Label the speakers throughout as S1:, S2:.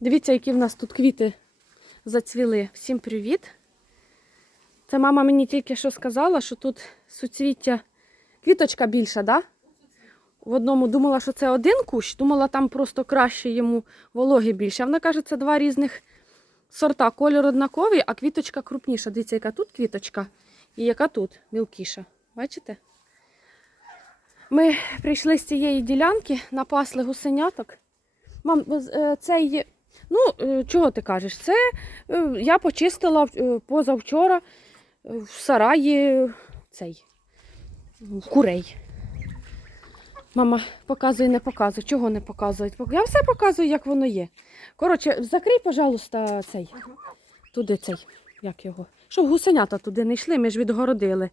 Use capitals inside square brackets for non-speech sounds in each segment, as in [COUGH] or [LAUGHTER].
S1: Дивіться, які в нас тут квіти зацвіли. Всім привіт. Це мама мені тільки що сказала, що тут суцвіття квіточка більша, да? В одному думала, що це один кущ, думала, там просто краще йому вологи більше. А вона каже, це два різних сорта. Кольор однаковий, а квіточка крупніша. Дивіться, яка тут квіточка і яка тут мілкіша. Бачите? Ми прийшли з цієї ділянки, напасли гусеняток. Мам, е, цей, ну, е, чого ти кажеш? Це е, я почистила е, позавчора в сараї цей курей. Мама показує, не показує. Чого не показують? Я все показую, як воно є. Коротше, закрий, пожалуйста, цей. Туди цей, як його. Щоб гусенята туди не йшли, ми ж відгородили.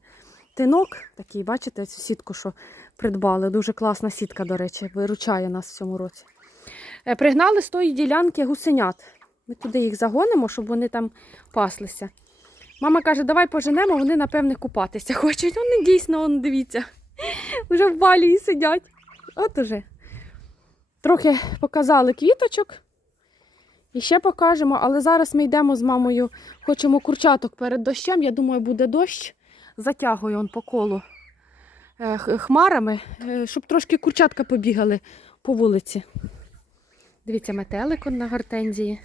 S1: Тинок такий, бачите, цю сітку, що придбали. Дуже класна сітка, до речі, виручає нас в цьому році. Е, Пригнали з тої ділянки гусенят. Ми туди їх загонимо, щоб вони там паслися. Мама каже, давай поженемо, вони, напевне, купатися [LAUGHS] хочуть. Вони дійсно, он, дивіться, [LAUGHS] вже в балії сидять. От уже. Трохи показали квіточок. І ще покажемо, але зараз ми йдемо з мамою, хочемо курчаток перед дощем. Я думаю, буде дощ. Затягую он по колу е, хмарами, е, щоб трошки курчатка побігали по вулиці. Дивіться, метелик на гортензії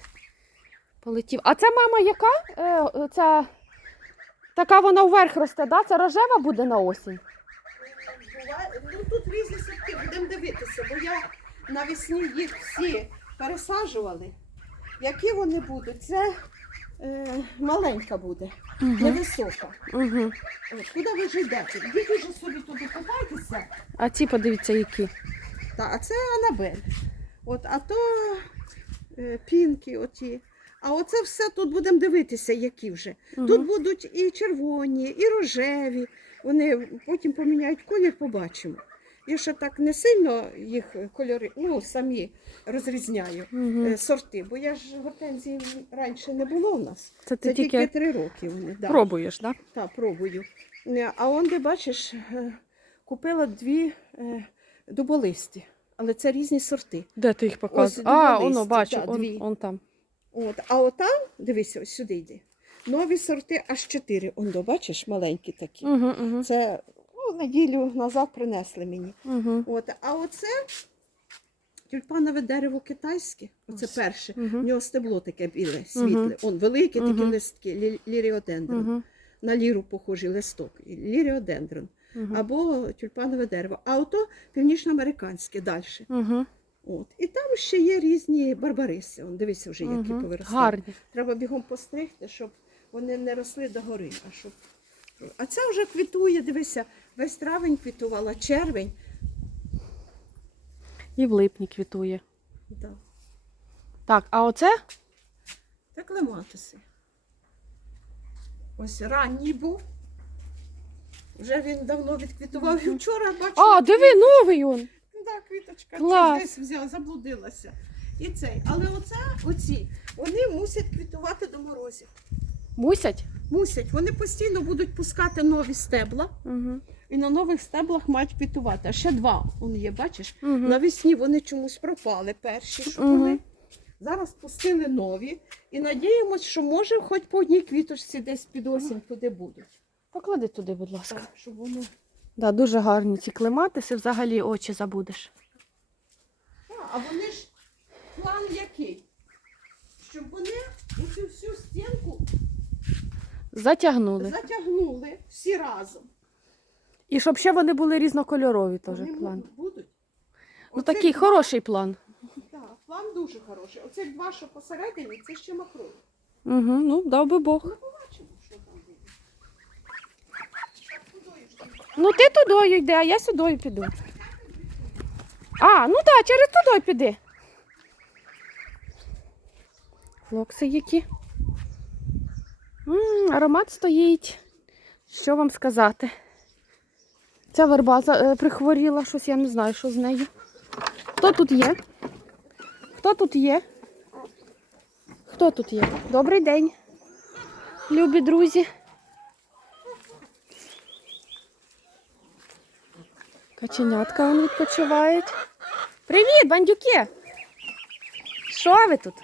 S1: полетів. А це мама яка? Е, ця... Така вона вверх росте, да? Це рожева буде на осінь.
S2: Ну тут різні сорти, будемо дивитися, бо я навесні їх всі пересаджували. Які вони будуть? Це е, маленька буде,
S1: Угу.
S2: невисока.
S1: Угу.
S2: От, куди ви ж йдете? Йдіть уже собі туди купайтеся.
S1: А ці подивіться, які.
S2: Та, а це Анабель. От, а то е, пінки оті. А оце все тут будемо дивитися, які вже.
S1: Угу.
S2: Тут будуть і червоні, і рожеві. Вони потім поміняють колір, побачимо. Я ще так не сильно їх кольори, ну самі розрізняю
S1: Угу.
S2: е, сорти, бо я ж гортензії раніше не було в нас.
S1: Це ти
S2: Це тільки три роки вони. Да.
S1: пробуєш, так? Да?
S2: Так, пробую. Е, А он, де бачиш, купила дві дуболисті, але це різні сорти.
S1: Де ти їх показуєш? А, воно, бачу,
S2: да,
S1: он, он там.
S2: От, а отам, дивися, ось сюди йди. Нові сорти аж чотири. Он до, бачиш, маленькі такі.
S1: Угу, угу.
S2: Це ну, неділю назад принесли мені.
S1: Угу.
S2: От, а оце тюльпанове дерево китайське. Оце
S1: Ось.
S2: перше. У
S1: Угу.
S2: нього стебло таке біле, світле.
S1: Мгм.
S2: Он великі такі
S1: Мгм.
S2: листки, лі- ліріодендрон.
S1: Угу.
S2: На ліру похожий листок. Ліріодендрон.
S1: Угу.
S2: Або тюльпанове дерево. А ото північноамериканське далі.
S1: Угу.
S2: От. І там ще є різні барбариси. Он, дивися вже, які
S1: Угу.
S2: повиростали.
S1: Гарні.
S2: Треба бігом постригти, щоб вони не росли догори. А, щоб... а це вже квітує, дивися, весь травень квітувала, червень.
S1: І в липні квітує.
S2: Да.
S1: Так, а оце?
S2: Це клематиси. Ось ранній був. Вже він давно відквітував. І вчора бачу.
S1: А, диви, новий он.
S2: Да, квіточка
S1: Клас.
S2: десь взяла, заблудилася. І цей. Але оце, оці, вони мусять квітувати до морозів.
S1: Мусять?
S2: Мусять. Вони постійно будуть пускати нові стебла.
S1: Угу.
S2: І на нових стеблах мають квітувати. А ще два он є, бачиш?
S1: Угу.
S2: Навесні вони чомусь пропали перші, що були. Зараз пустили нові. І надіємось, що може хоч по одній квіточці десь під осінь туди будуть.
S1: Поклади туди, будь ласка.
S2: Так, щоб воно.
S1: Да, дуже гарні ці клематиси, взагалі очі забудеш.
S2: А, а вони ж план який? Щоб вони оцю всю стінку
S1: Затягнули.
S2: затягнули всі разом.
S1: І щоб ще вони були різнокольорові теж
S2: Вони
S1: план.
S2: будуть.
S1: Ну
S2: Оцих
S1: такий
S2: два-
S1: хороший план. [LAUGHS]
S2: Так, план дуже хороший. Оцих два, що посередині, це ще махрові.
S1: Угу, ну, дав би Бог.
S2: Ну, побачимо, що там буде. Так, кудою ж там?
S1: Ну ти тудою йди, а я сюди піду. А, ну так, через туди піди. Флокси які. м аромат стоїть. Що вам сказати? Ця верба е, прихворіла, щось я не знаю, що з нею. Хто тут є? Хто тут є? Хто тут є? Добрий день, любі друзі. Каченятка вони відпочивають. Привіт, бандюки! Що ви тут?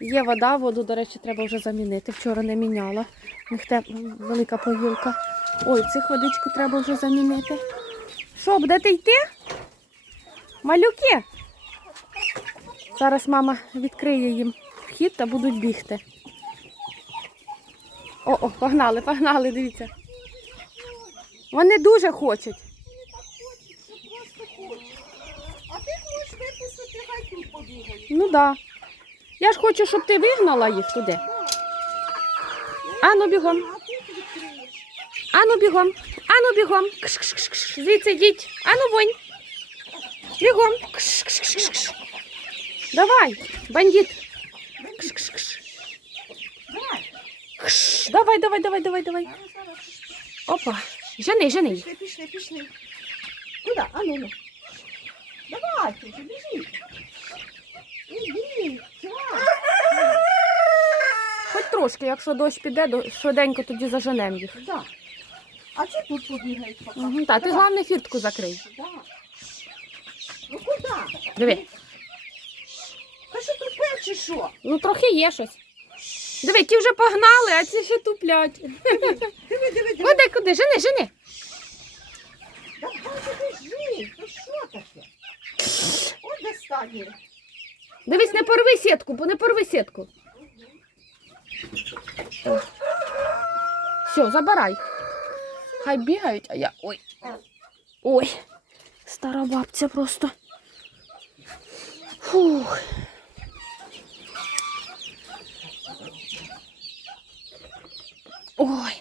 S1: Є вода, воду, до речі, треба вже замінити. Вчора не міняла. У них те велика погілка. Ой, цих водичку треба вже замінити. Що, будете йти? Малюки? Зараз мама відкриє їм вхід та будуть бігти. О, о, погнали, погнали, дивіться. Вони дуже хочуть.
S2: А ти можеш випустити, хай тут побігають.
S1: Ну так. Да. Я ж хочу, щоб ти вигнала їх туди. Ану бігом. Ану бігом. Ану бігом. Кш-кш-кш. Звідси йдіть. Ану вонь. Бігом. Кш-кш-кш. Давай, бандит. Кш-кш-кш.
S2: Давай.
S1: Кш. Давай, давай, давай, давай, давай.
S2: Зараз.
S1: Опа. Жени, жени.
S2: Пішли, пішли, пішли. Куди? А ну, ну. Давайте, біжіть. Ідіть.
S1: Хоч трошки, якщо дощ піде, до- швиденько тоді заженемо їх.
S2: Да. А це тут побігають поки.
S1: Угу. Так, ти головне фіртку закрий.
S2: Да. Ну куди?
S1: Диви.
S2: Та що тупе чи що?
S1: Ну трохи є щось. Диви, ті вже погнали, а ці ще туплять.
S2: Диви, диви, диви.
S1: Куди, куди? Жени, жени.
S2: Давай біжи, то що таке?
S1: Дивись, не порви сітку, бо не порви сітку. Все, забирай. Хай бігають, а я. Ой. Ой. Стара бабця просто. Фух. Ой.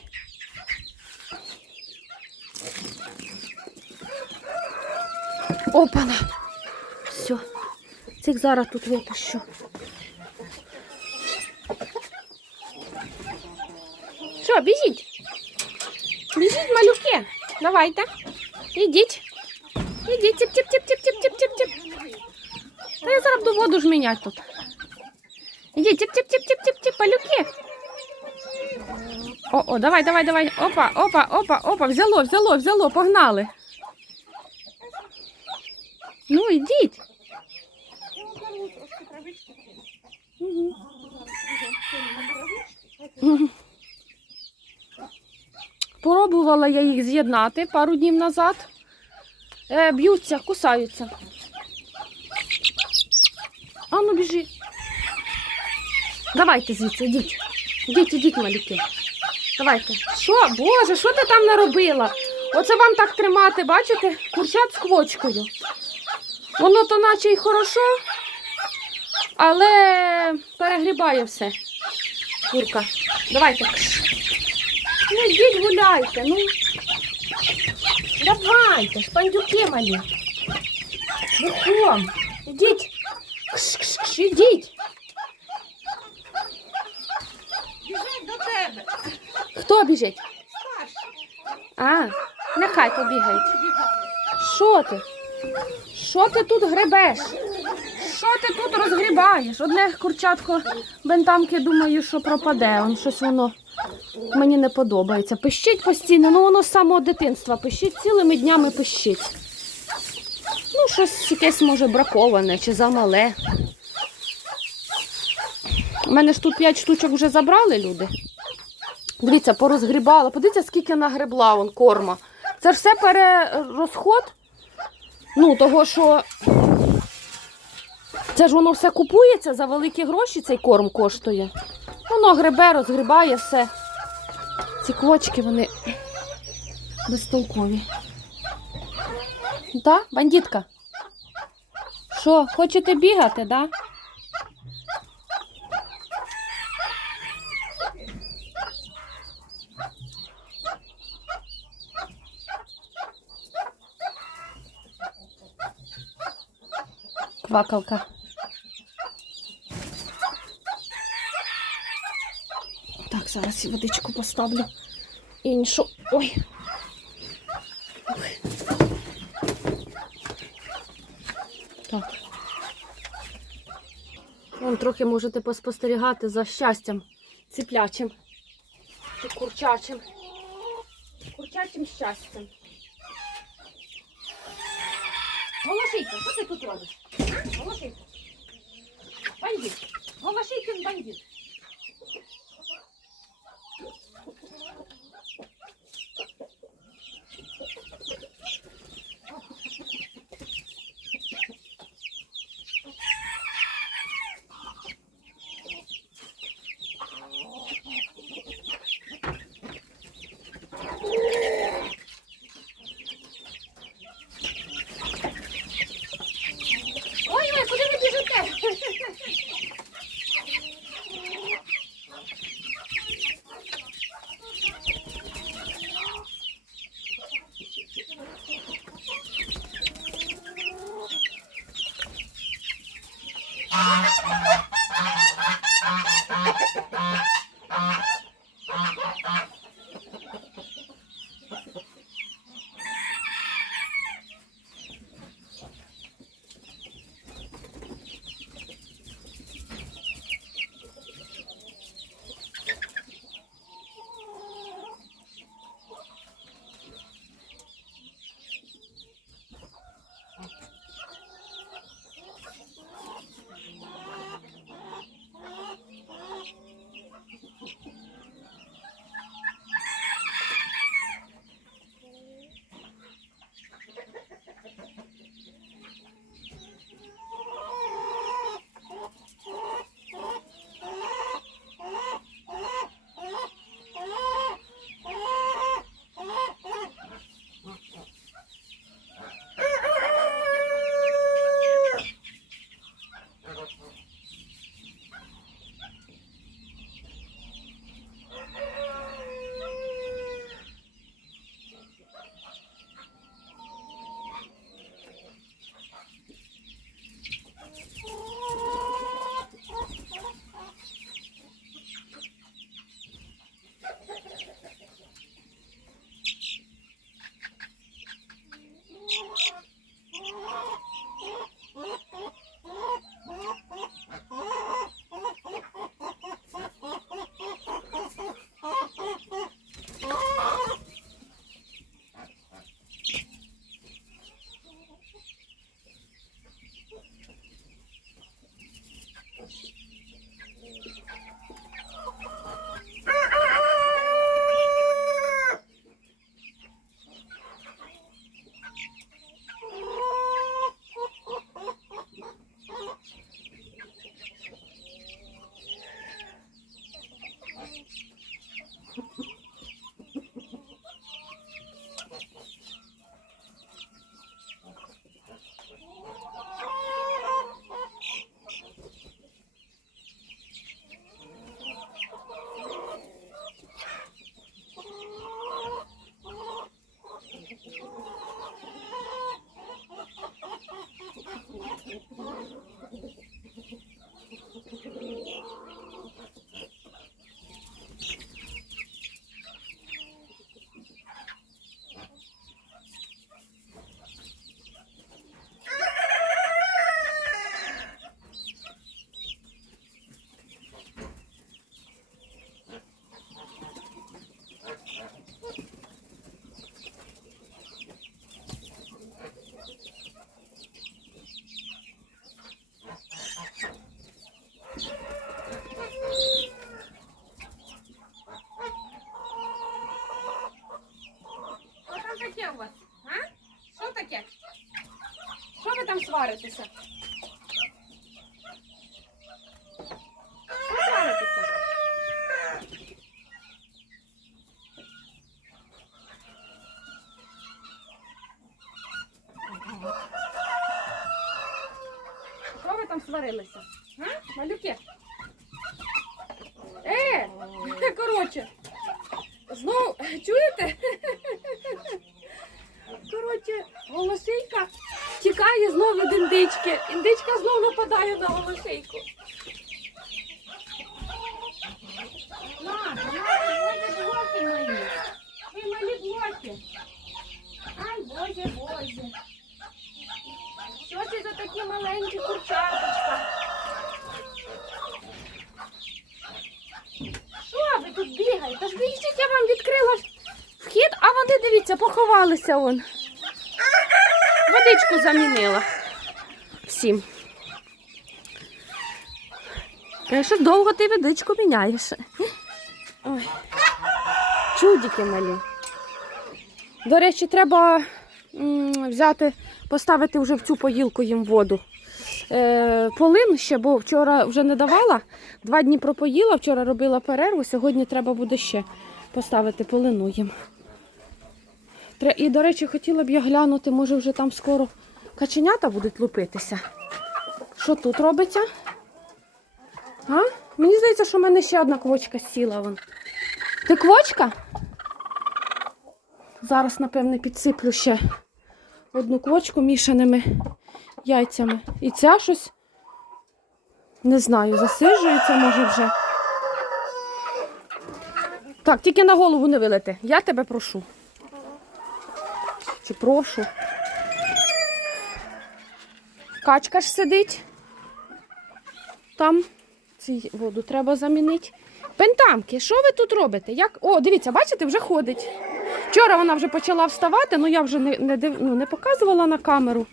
S1: Опана. Все. Цих зараз тут випущу. Що, біжіть? Біжіть, малюки. Давайте. идите, Ідіть, тип, тип, тип, тип, тип, тип, тип, Та я зараз воду ж міняти тут. Ідіть, тип, тип, тип, тип, тип, по малюки. О, о, давай, давай, давай. Опа, опа, опа, опа. Взяло, взяло, взяло, погнали. Ну. Угу. Пробувала я їх з'єднати пару днів назад. Е, б'ються, кусаються. Ану, біжи. Давайте звідси, йдіть. Ідіть, ідіть, малюки. Давайте. Що? Боже, що ти там наробила? Оце вам так тримати, бачите? Курчат з квочкою. Воно то наче й хорошо, але перегрібає все. Курка. Давайте. Ну, йдіть гуляйте, ну. Давайте, шпандюки малі. Бігом. Ідіть. Кш-кш-кш, ідіть.
S2: Біжать до
S1: Хто біжить? А, нехай побігають. Що ти? Що ти тут гребеш? Що ти тут розгрібаєш? Одне курчатко бентамки думаю, що пропаде. Он щось воно мені не подобається. Пищить постійно, ну воно з самого дитинства пищить, цілими днями пищить. Ну, щось якесь може браковане чи замале. У мене ж тут 5 штучок вже забрали люди. Дивіться, порозгрібала. Подивіться, скільки нагребла он корма. Це ж все перерозход. Ну, того, що це ж воно все купується за великі гроші, цей корм коштує. Воно гребе, розгрібає все. Ці квочки, вони безтолкові. Так, бандитка? Що, хочете бігати, да? Квакалка. Так, зараз водичку поставлю. Іншу. Ой. Так. Вон трохи можете поспостерігати за щастям ціплячим. Чи курчачим. Курчачим щастям. Волошейка, що ти тут робиш? Dolaşayım. Ben gir. Dolaşayım ben gir. У вас? А? Що таке? Що ви там сваритеся? Що сваритеся? Що ви там сварилися? А? Малюки? Е, [LAUGHS] коротше, знову чуєте? [LAUGHS] Коротше, волошейка тікає знову від індички. Індичка знову нападає на мої. Ви малі блоки. Ай, боже, боже. Що це за такі маленькі курчаточка? Що ви тут бігаєте? Та ж біжіть, я вам відкрила вхід, а вони, дивіться, поховалися он. Водичку замінила всім. Каже, довго ти водичку міняєш. Ой. Чудики малі. До речі, треба взяти, поставити вже в цю поїлку їм воду. Е, полин ще, бо вчора вже не давала. Два дні пропоїла, вчора робила перерву, сьогодні треба буде ще поставити полину їм. І, до речі, хотіла б я глянути, може вже там скоро каченята будуть лупитися. Що тут робиться? А? Мені здається, що в мене ще одна квочка сіла. Вон. Ти квочка? Зараз, напевне, підсиплю ще одну квочку мішаними яйцями. І ця щось, не знаю, засиджується, може вже. Так, тільки на голову не вилити. Я тебе прошу. Чи прошу. Качка ж сидить. Там цю воду треба замінити. Пентамки, що ви тут робите? Як... О, дивіться, бачите, вже ходить. Вчора вона вже почала вставати, але я вже не, не, ну, не показувала на камеру.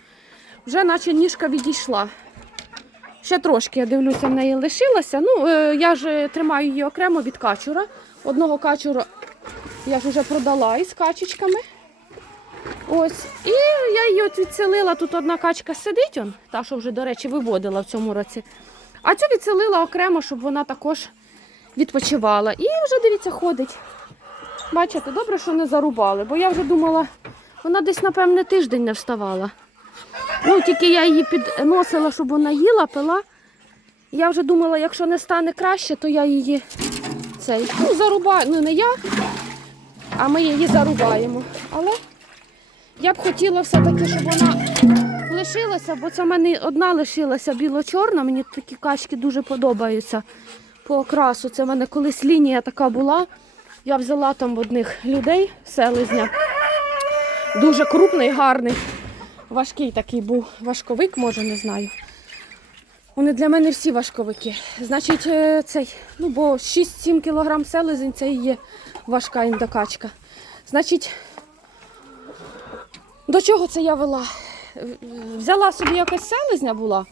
S1: Вже наче ніжка відійшла. Ще трошки, я дивлюся, в неї лишилася. Ну, е, я ж тримаю її окремо від качура. Одного качура я ж вже продала із качечками. Ось. І я її от відселила. Тут одна качка сидить, он, та, що вже, до речі, виводила в цьому році. А цю відселила окремо, щоб вона також відпочивала. І вже, дивіться, ходить. Бачите, добре, що не зарубали, бо я вже думала, вона десь, напевне, тиждень не вставала. Ну, тільки я її підносила, щоб вона їла, пила. Я вже думала, якщо не стане краще, то я її цей, ну, зарубаю. Ну, не я, а ми її зарубаємо. Але я б хотіла все-таки, щоб вона лишилася, бо це в мене одна лишилася біло-чорна. Мені такі качки дуже подобаються по окрасу. Це в мене колись лінія така була. Я взяла там одних людей селезня. Дуже крупний, гарний. Важкий такий був важковик, може, не знаю. Вони для мене всі важковики. Значить, е, цей, ну бо 6-7 кілограм селезень це і є важка індокачка. Значить, до чого це я вела? Взяла собі якась селезня була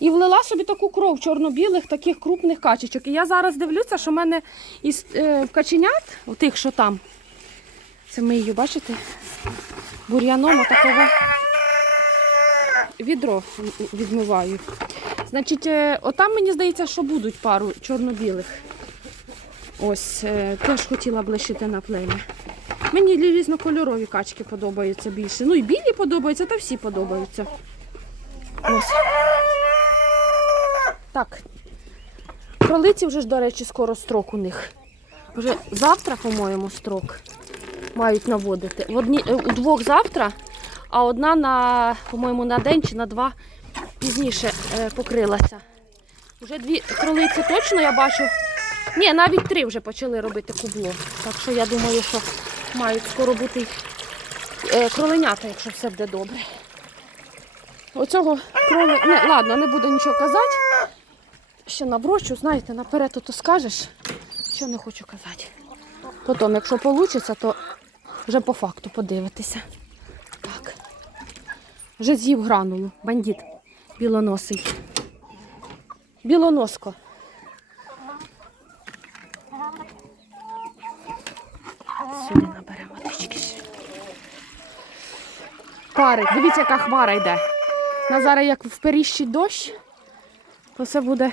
S1: і влила собі таку кров чорно-білих, таких крупних качечок. І я зараз дивлюся, що в мене із е, каченят, тих, що там, це ми її, бачите, бур'яном отакого відро відмиваю. Значить, е, отам мені здається, що будуть пару чорно-білих. Ось, е, теж хотіла б лишити на плем'я. Мені різнокольорові качки подобаються більше. Ну і білі подобаються, та всі подобаються. Ось. Так. Кролиці вже ж, до речі, скоро строк у них. Вже завтра, по-моєму, строк мають наводити. В одні, е, у двох завтра, а одна на, по-моєму, на день чи на два пізніше е, покрилася. Вже дві кролиці точно я бачу. Ні, навіть три вже почали робити кубло. Так що я думаю, що мають скоро бути е, кроленята, якщо все буде добре. Оцього кроли... Не, ладно, не буду нічого казати. Ще наброчу, знаєте, наперед то скажеш, що не хочу казати. Потім, якщо вийде, то вже по факту подивитися. Так. Вже з'їв гранулу, бандит білоносий. Білоноско. Сюди наберемо водички. ще. Пари. Дивіться, яка хмара йде. На зараз як вперіщить дощ, то все буде.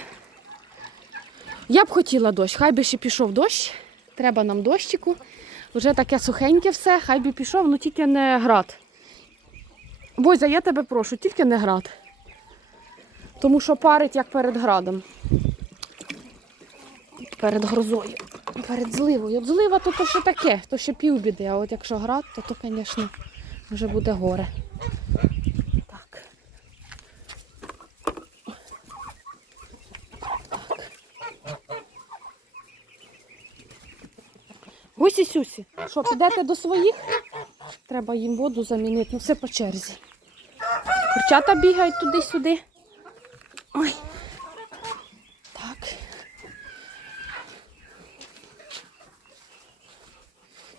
S1: Я б хотіла дощ, хай би ще пішов дощ. Треба нам дощику. Вже таке сухеньке все, хай би пішов, ну тільки не град. Бозя, я тебе прошу, тільки не град. Тому що парить як перед градом. Перед грозою, перед зливою. От злива то, то ще таке, то ще півбіди, а от якщо град, то, то, звісно, вже буде горе. Так. Гусі сюсі, що, підете до своїх? Треба їм воду замінити, ну все по черзі. Курчата бігають туди-сюди. Ой. Так.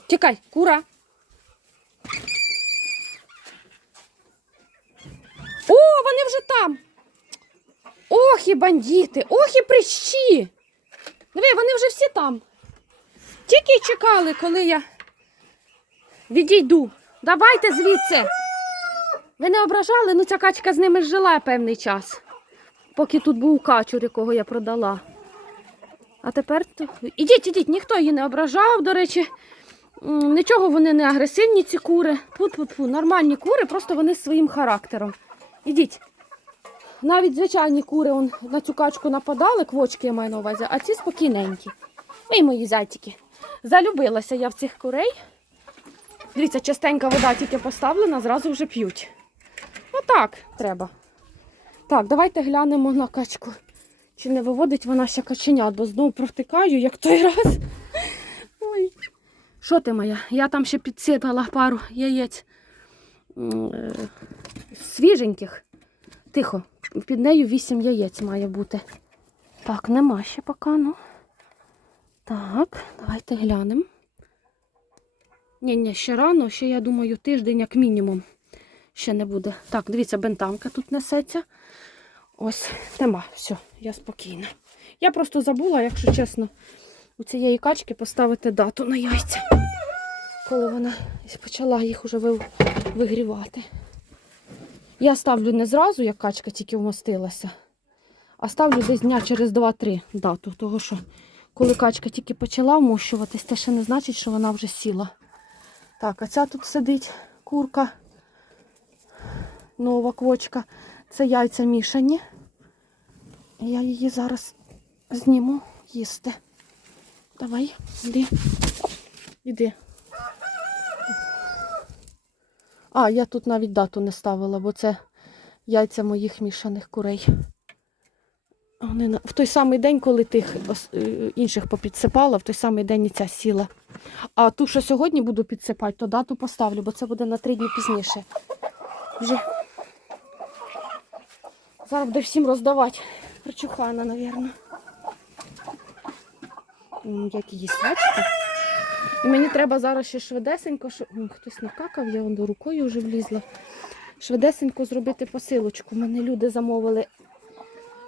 S1: Тікай, кура. О, вони вже там. Ох і бандити, ох і прищі. Диви, вони вже всі там. Тільки й чекали, коли я відійду. Давайте звідси. Ви не ображали, ну ця качка з ними жила певний час, поки тут був качур, якого я продала. А тепер то... ідіть, ідіть, ніхто її не ображав. До речі, нічого вони не агресивні, ці кури. Фу-фу-фу, нормальні кури, просто вони з своїм характером. Ідіть. Навіть звичайні кури он, на цю качку нападали, квочки я маю на увазі, а ці спокійненькі. Ой, мої зайчики. Залюбилася я в цих курей. Дивіться, частенька вода тільки поставлена, зразу вже п'ють. Отак треба. Так, давайте глянемо на качку. Чи не виводить вона ще каченят, бо знову провтикаю, як той раз. Ой. Що ти моя? Я там ще підсипала пару яєць е, свіженьких. Тихо, під нею вісім яєць має бути. Так, нема ще поки, ну. Так, давайте глянемо. Ні, ні, ще рано, ще, я думаю, тиждень як мінімум. Ще не буде. Так, дивіться, бентамка тут несеться. Ось, нема, все, я спокійна. Я просто забула, якщо чесно, у цієї качки поставити дату на яйця. Коли вона почала їх уже вигрівати. Я ставлю не зразу, як качка тільки вмостилася, а ставлю десь дня через 2-3 дату. Того що коли качка тільки почала вмощуватись, це ще не значить, що вона вже сіла. Так, а ця тут сидить курка, нова квочка. Це яйця мішані. Я її зараз зніму їсти. Давай, іди. Іди. А, я тут навіть дату не ставила, бо це яйця моїх мішаних курей. Вони в той самий день, коли тих е, інших попідсипала, в той самий день і ця сіла. А ту, що сьогодні буду підсипати, то дату поставлю, бо це буде на три дні пізніше. Вже. Зараз буде всім роздавати. Причухана, мабуть. Як її бачите? І мені треба зараз ще швидесенько, що... М, хтось накакав, я до рукою вже влізла. Швидесенько зробити посилочку. Мене люди замовили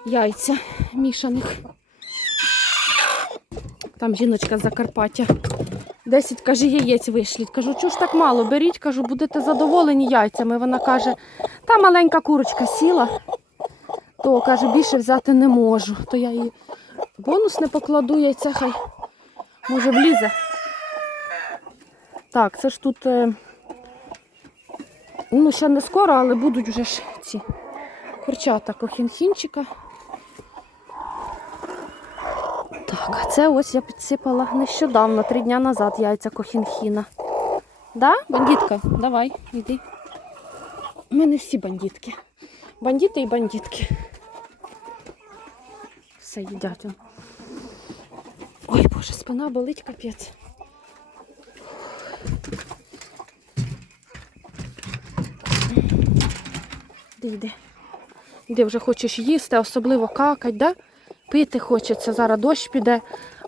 S1: яйця мішаних. Там жіночка з Закарпаття. 10, каже, яєць вишліть. Кажу, чого ж так мало? Беріть, кажу, будете задоволені яйцями. Вона каже, та маленька курочка сіла, то каже, більше взяти не можу. То я їй бонус не покладу, яйця хай може влізе. Так, це ж тут е, ну, ще не скоро, але будуть вже ж ці курчата кохінхінчика. Так, а це ось я підсипала нещодавно, три дня назад яйця кохінхіна. Да, бандитка? Давай, йди. У мене всі бандитки. Бандити і бандитки. Все їдять. Ой, боже, спина болить капець. Іди, йди. Іди вже хочеш їсти, особливо какать, да? Пити хочеться, зараз дощ піде,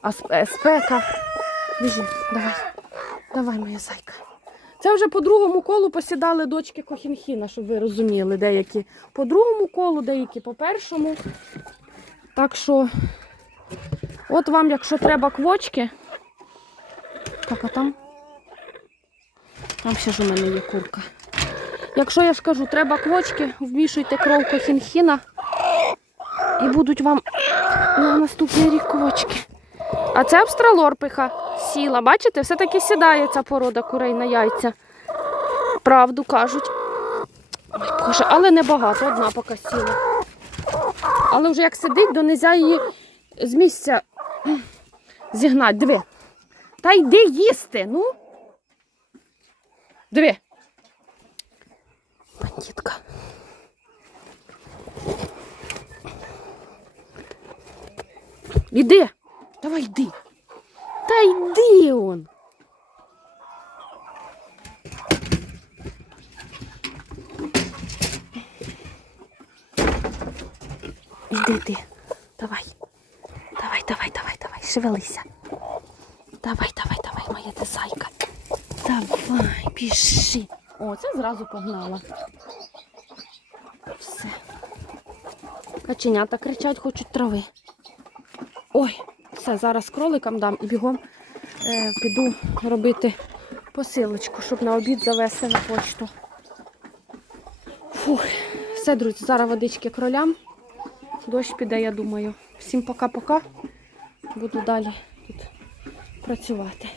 S1: а е, спека. Біжи, давай. Давай, моя зайка. Це вже по другому колу посідали дочки Кохінхіна, щоб ви розуміли, деякі по другому колу, деякі по першому. Так що, от вам, якщо треба квочки. Так, а там. Там ще ж у мене є курка. Якщо я ж кажу, треба квочки, вмішуйте кров Кохінхіна і будуть вам на наступний рік квочки. А це австралорпиха сіла. Бачите, все-таки сідає ця порода курей на яйця. Правду кажуть. Ой, Боже, але небагато, одна поки сіла. Але вже як сидить, то нельзя її з місця зігнати. Диви. Та йди їсти, ну. Диви. Бандитка. Іди. Давай йди. Та йди он. Іди ти. Давай. Давай, давай, давай, давай. Шевелися. Давай, давай, давай, моя ти зайка. Давай, біжи. О, це зразу погнала. Все. Каченята кричать, хочуть трави. Ой, все, зараз кроликам дам і бігом е, піду робити посилочку, щоб на обід завести на почту. Фух, все, друзі, зараз водички кролям. Дощ піде, я думаю. Всім пока-пока. Буду далі тут працювати.